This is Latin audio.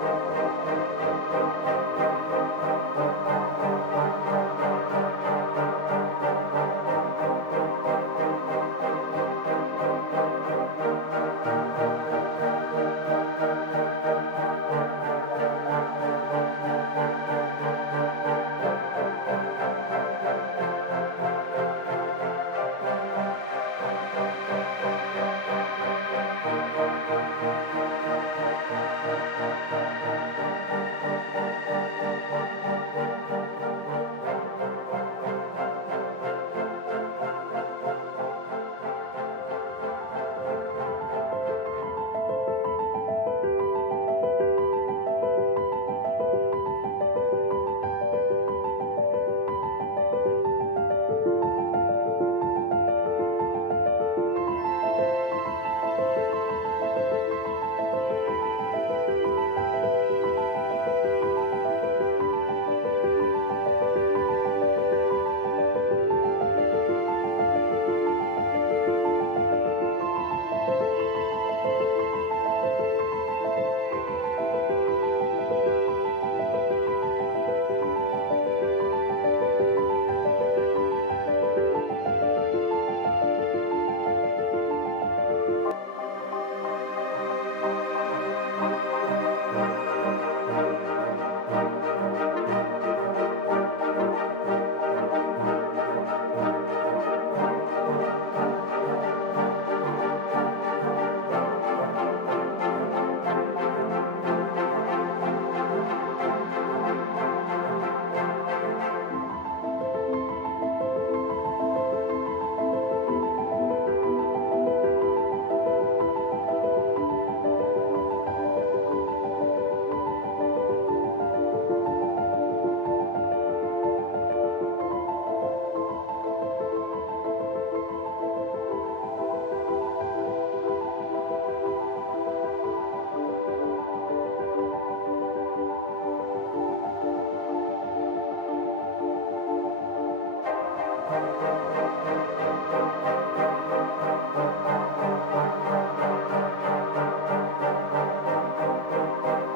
thank you Thank you.